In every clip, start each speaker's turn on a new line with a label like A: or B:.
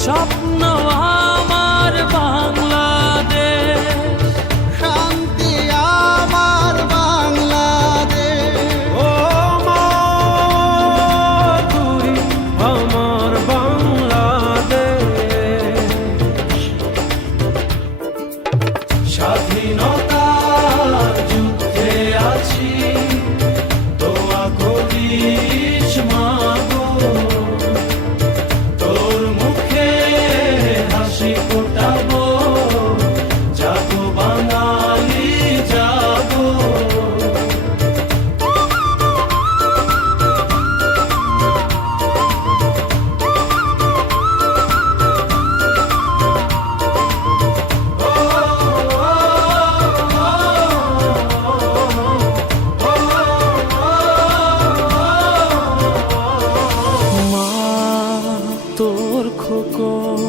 A: shop. কোন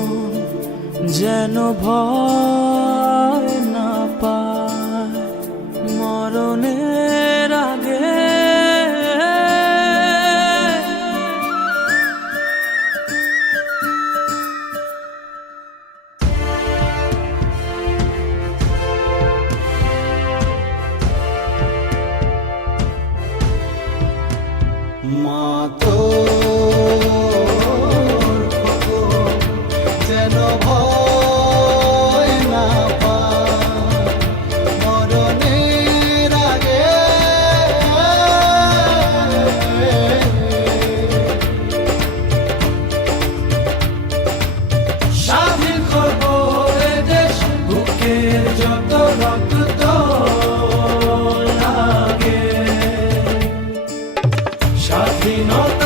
A: যেন ভয় না পায় মরণের স্বাধীনতা